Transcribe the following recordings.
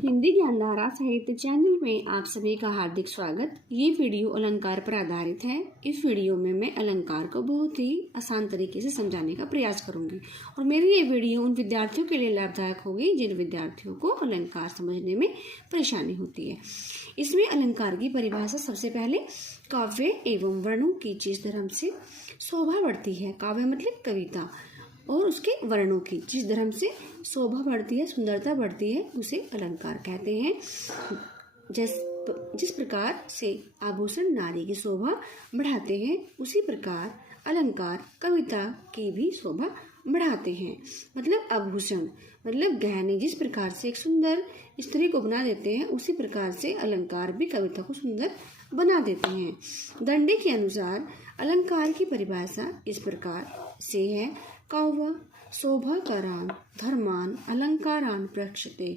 हिंदी ज्ञानधारा साहित्य चैनल में आप सभी का हार्दिक स्वागत। ये वीडियो अलंकार पर आधारित है। इस वीडियो में मैं अलंकार को बहुत ही आसान तरीके से समझाने का प्रयास करूंगी और मेरी ये वीडियो उन विद्यार्थियों के लिए लाभदायक होगी जिन विद्यार्थियों को अलंकार समझने में परेशानी होती है। इसमें अलंकार की परिभाषा सबसे पहले काव्य एवं वर्णों की जिस धर्म से शोभा बढ़ती है, काव्य मतलब कविता, और उसके वर्णों की जिस धर्म से शोभा बढ़ती है, सुंदरता बढ़ती है, उसे अलंकार कहते हैं। जिस प्रकार से आभूषण नारी की शोभा बढ़ाते हैं, उसी प्रकार अलंकार कविता की भी शोभा बढ़ाते हैं। मतलब आभूषण मतलब गहने जिस प्रकार से एक सुंदर स्त्री को बना देते हैं, उसी प्रकार से अलंकार भी कविता को सुंदर बना देते हैं। दंडी के अनुसार अलंकार की परिभाषा इस प्रकार से है: काव्य शोभाकरान धर्मान अलंकारान प्रक्षते।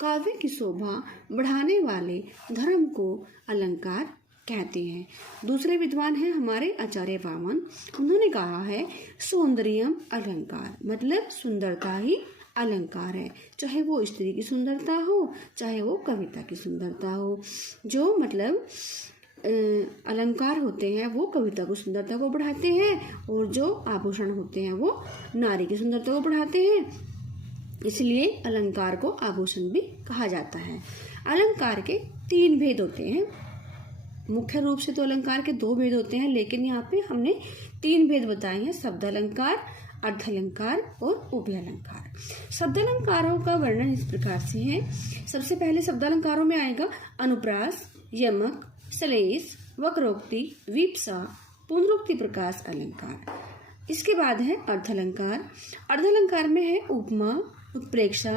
काव्य की शोभा बढ़ाने वाले धर्म को अलंकार कहते हैं। दूसरे विद्वान हैं हमारे आचार्य वामन। उन्होंने कहा है सौंदर्यम अलंकार, मतलब सुंदरता ही अलंकार है। चाहे वो स्त्री की सुंदरता हो, चाहे वो कविता की सुंदरता हो। जो मतलब अलंकार होते हैं वो कविता को सुंदरता को बढ़ाते हैं, और जो आभूषण होते हैं वो नारी की सुंदरता को बढ़ाते हैं। इसलिए अलंकार को आभूषण भी कहा जाता है। अलंकार के 3 भेद होते हैं। मुख्य रूप से तो अलंकार के 2 भेद होते हैं, लेकिन यहाँ पे हमने 3 भेद बताए हैं: शब्द अलंकार, अर्थ अलंकार और उभय अलंकार। शब्द अलंकारों का वर्णन इस प्रकार से है। सबसे पहले शब्द अलंकारों में आएगा अनुप्रास, यमक, श्लेष, वक्रोक्ति, विप्सा, पुनरुक्ति प्रकाश अलंकार। इसके बाद है अर्थ अलंकार। अर्थ अलंकार में है उपमा, उत्प्रेक्षा,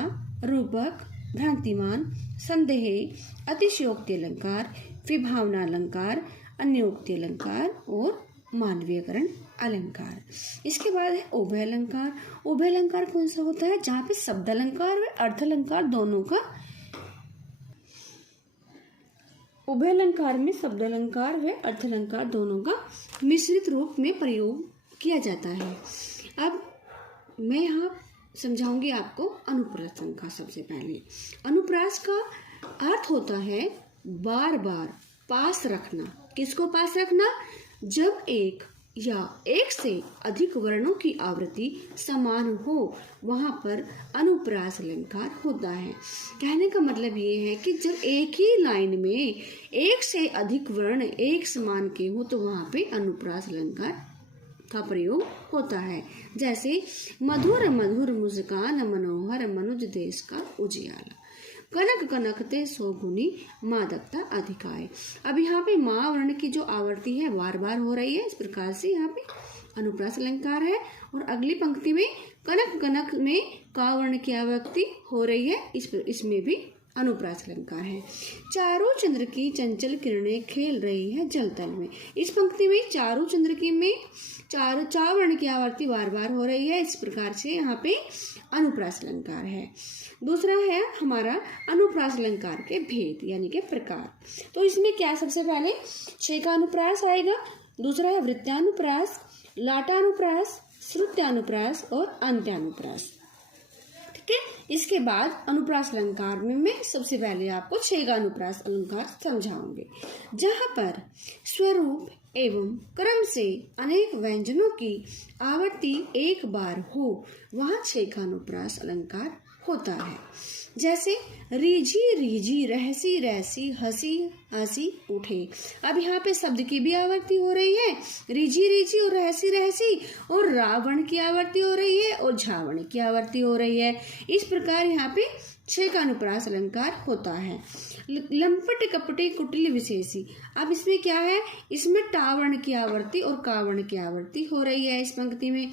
रूपक, भ्रांतिमान, संदेह, अतिशयोक्ति अलंकार, विभावना अलंकार, अन्योक्ति अलंकार और मानवीयकरण अलंकार। इसके बाद है उभय अलंकार। उभय अलंकार कौन सा होता है? जहाँ पे शब्द अलंकार व अर्थ अलंकार दोनों का, उभय अलंकार में शब्द अलंकार व अर्थ अलंकार दोनों का मिश्रित रूप में प्रयोग किया जाता है। अब मैं यहाँ समझाऊंगी आपको अनुप्रास अलंकार। सबसे पहले अनुप्रास का अर्थ होता है बार बार पास रखना। किसको पास रखना? जब एक या एक से अधिक वर्णों की आवृत्ति समान हो, वहां पर अनुप्रास अलंकार होता है। कहने का मतलब ये है कि जब एक ही लाइन में एक से अधिक वर्ण एक समान के हो, तो वहां पे अनुप्रास अलंकार का प्रयोग होता है। जैसे मधुर मधुर मुस्कान मनोहर मनुज देश का उजियाला, कनक कनकते सौगुनी मादकता अधिकाय। अब यहाँ पे माँ वर्ण की जो आवृत्ति है बार बार हो रही है, इस प्रकार से यहाँ पे अनुप्रास अलंकार है। और अगली पंक्ति में कनक कनक में का वर्ण की आवृत्ति हो रही है, इसमें भी अनुप्रास अलंकार है। चारों चंद्र की चंचल किरणें खेल रही है जल तल में। इस पंक्ति में चारों चंद्र की में चार वर्ण की आवृत्ति बार बार हो रही है, इस प्रकार से यहाँ पे अनुप्रास अलंकार है। दूसरा है हमारा अनुप्रास अलंकार के भेद यानी के प्रकार। तो इसमें क्या, सबसे पहले 6 का अनुप्रास आएगा। दूसरा है वृत्तानुप्रास, लाटानुप्रास, श्रुत्यानुप्रास और अंत्यानुप्रास। ठीक है। इसके बाद अनुप्रास अलंकार में मैं सबसे पहले आपको 6 का अनुप्रास अलंकार समझाऊंगी। जहाँ पर स्वरूप एवं क्रम से अनेक व्यंजनों की आवृत्ति एक बार हो, वहाँ 6 का अनुप्रास अलंकार होता है। जैसे रीझी रीझी रहसी रहसी हंसी हंसी उठे। अब यहाँ पे शब्द की भी आवृत्ति हो रही है, रीझी रीझी और रहसी रहसी, और रावण की आवृत्ति हो रही है और झावण की आवृत्ति हो रही है। इस प्रकार यहाँ पे 6 का अनुप्रास अलंकार होता है। लंपट कपटे कुटिल विशेषी। अब इसमें क्या है? इसमें टावर्ण की आवृत्ति और कावर्ण की आवृत्ति हो रही है इस पंक्ति में।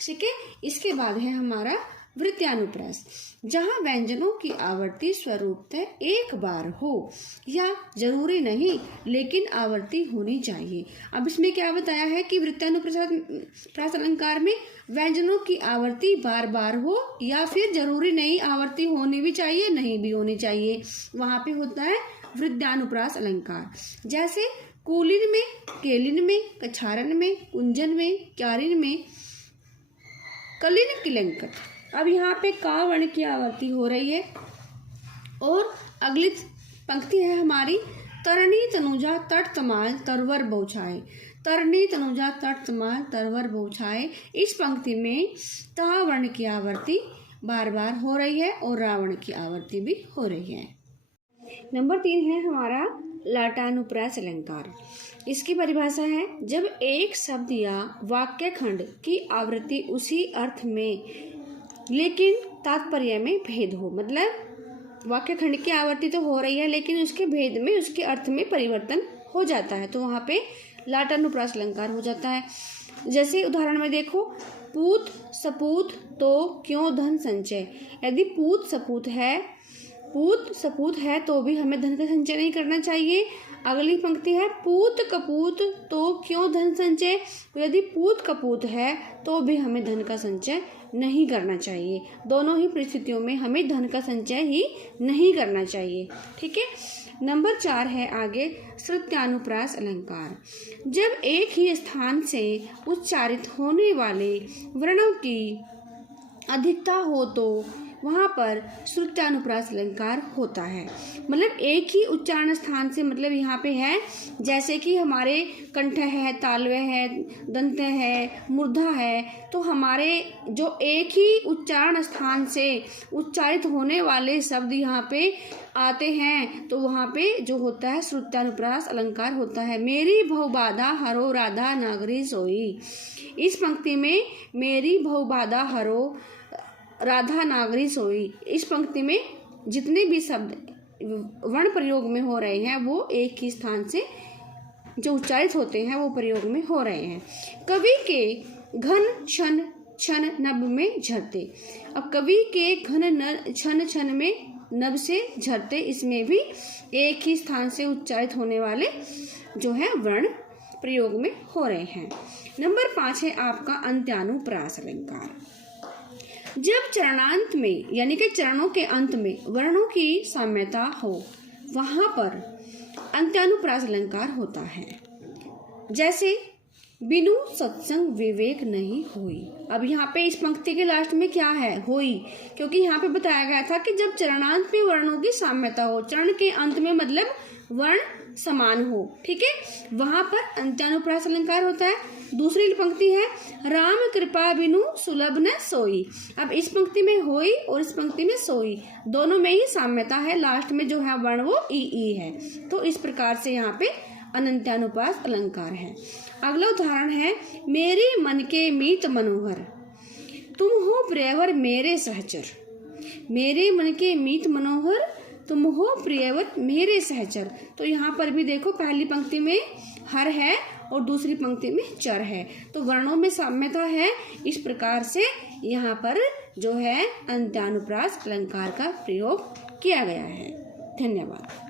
ठीक है। इसके बाद है हमारा वृत्तानुप्रास, जहाँ व्यंजनों की आवृत्ति स्वरूपतः एक बार हो, या जरूरी नहीं लेकिन आवृत्ति होनी चाहिए। अब इसमें क्या बताया है कि वृत्तानुप्रास अलंकार में व्यंजनों की आवृत्ति बार बार हो, या फिर जरूरी नहीं आवृत्ति होनी भी चाहिए, नहीं भी होनी चाहिए, वहां पे होता है वृत्तानुप्रास अलंकार। जैसे कुलीन में, केलिन में, कछारन में, कुंजन में, क्यारिन में, कलिन किलंकट। अब यहाँ पे का वर्ण की आवृत्ति हो रही है, और अगली पंक्ति है हमारी तरनी तनुजा तट तमाल तरवर बौछाए। तरनी तनुजा तट तमाल तरवर बौछाए, इस पंक्ति में ता वर्ण की आवृत्ति बार बार हो रही है और रावण की आवृत्ति भी हो रही है। नंबर 3 है हमारा लाटानुप्रास अलंकार। इसकी परिभाषा है जब एक शब्द या वाक्य खंड की आवृत्ति उसी अर्थ में लेकिन तात्पर्य में भेद हो, मतलब वाक्य खंड की आवृत्ति तो हो रही है लेकिन उसके भेद में, उसके अर्थ में परिवर्तन हो जाता है, तो वहाँ पे लाटानुप्रास अलंकार हो जाता है। जैसे उदाहरण में देखो, पूत सपूत तो क्यों धन संचय। यदि पूत सपूत है तो भी हमें धन का संचय नहीं करना चाहिए। अगली पंक्ति है पूत कपूत तो क्यों धन संचय। यदि पूत कपूत है तो भी हमें धन का संचय नहीं करना चाहिए। दोनों ही परिस्थितियों में हमें धन का संचय ही नहीं करना चाहिए। ठीक है। नंबर 4 है आगे श्रुत्यानुप्रास अलंकार। जब एक ही स्थान से उच्चारित होने वाले वर्णों की अधिकता हो तो वहाँ पर श्रुत्यानुप्रास अलंकार होता है। मतलब एक ही उच्चारण स्थान से, मतलब यहाँ पे है जैसे कि हमारे कंठ है, तालव्य है, दंत है, मूर्धा है, तो हमारे जो एक ही उच्चारण स्थान से उच्चारित होने वाले शब्द यहाँ पे आते हैं तो वहाँ पे जो होता है श्रुत्यानुप्रास अलंकार होता है। मेरी भवबाधा हरो राधा नागरी सोई। इस पंक्ति में मेरी भवबाधा हरो राधा नागरी सोई, इस पंक्ति में जितने भी शब्द वर्ण प्रयोग में हो रहे हैं वो एक ही स्थान से जो उच्चारित होते हैं वो प्रयोग में हो रहे हैं। कवि के घन क्षण क्षण नभ में झरते। अब कवि के घन क्षण क्षण में नभ से झरते, इसमें भी एक ही स्थान से उच्चारित होने वाले जो है वर्ण प्रयोग में हो रहे हैं। नंबर 5 है आपका अंत्यानुप्रास अलंकार। जब चरणांत में यानी कि चरणों के अंत में वर्णों की साम्यता हो वहां पर अंत्यानुप्रास अलंकार होता है। जैसे बिनु सत्संग विवेक नहीं होई। अब यहाँ पे इस पंक्ति के लास्ट में क्या है, होई, क्योंकि यहाँ पे बताया गया था कि जब चरणांत में वर्णों की साम्यता हो, चरण के अंत में मतलब वर्ण समान हो, ठीक है, वहां पर अंत्यानुप्रास अलंकार होता है। दूसरी पंक्ति है राम कृपा बिनु सुलभ न सोई। अब इस पंक्ति में होई और इस पंक्ति में सोई, दोनों में ही साम्यता है, लास्ट में जो है वर्ण वो ई है, तो इस प्रकार से यहाँ पे अनंत्यानुप्रास अलंकार है। अगला उदाहरण है मेरे मन के मीत मनोहर तुम हो प्रियवर मेरे सहचर। मेरे मन के मीत मनोहर तुम हो प्रियवर मेरे सहचर, तो यहाँ पर भी देखो पहली पंक्ति में हर है और दूसरी पंक्ति में चर है, तो वर्णों में साम्यता है। इस प्रकार से यहाँ पर जो है अंत्यानुप्रास अलंकार का प्रयोग किया गया है। धन्यवाद।